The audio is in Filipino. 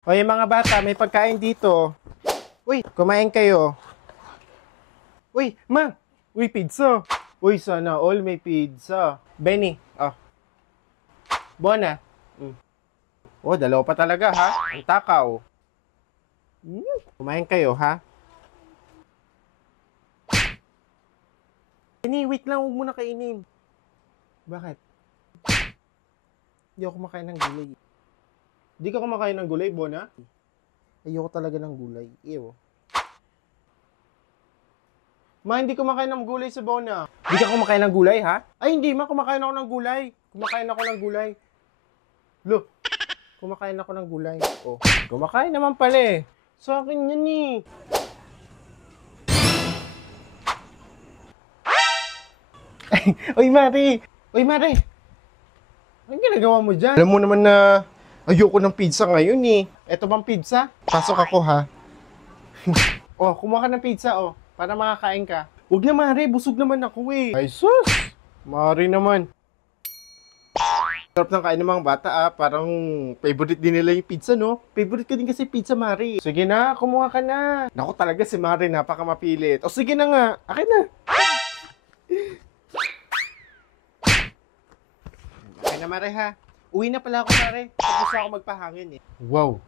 Hoy mga bata, may pagkain dito. Uy, kumain kayo. Uy, ma! Uy, pizza. Uy, sana all may pizza. Benny, oh. Bona. Oh, dalawa pa talaga ha. Ang takaw. Kumain kayo ha. Benny, wait lang, huwag mo na kainin. Bakit? Hindi ako kumakain ng gulay. Hindi ka kumakain ng gulay, Bona? Ayoko talaga ng gulay. Ew. Ma, hindi kumakain ng gulay si Bona. Hindi ka kumakain ng gulay, ha? Ay, hindi ma, kumakain ako ng gulay. Kumakain ako ng gulay. Lo, kumakain ako ng gulay. Oh, kumakain naman pala eh. Sa akin yan eh. Oy, Mari! Oy, Mari! Anong ginagawa mo dyan? Alam mo naman na ayoko ng pizza ngayon eh. Eto bang pizza? Pasok ako ha. Oh, kumuha ka ng pizza oh. Para makakain ka. Huwag na Mari, busog naman ako eh. Ay sus! Mari naman. Sarap ng kain ng mga bata ah. Parang favorite din nila yung pizza no? Favorite ko din kasi pizza Mari. Sige na, kumuha ka na. Naku talaga si Mari, napaka mapilit. O sige na nga, akin na. Okay na Mari ha. Uwi na pala ako Mari. Tapos na ako magpahangin eh. Wow.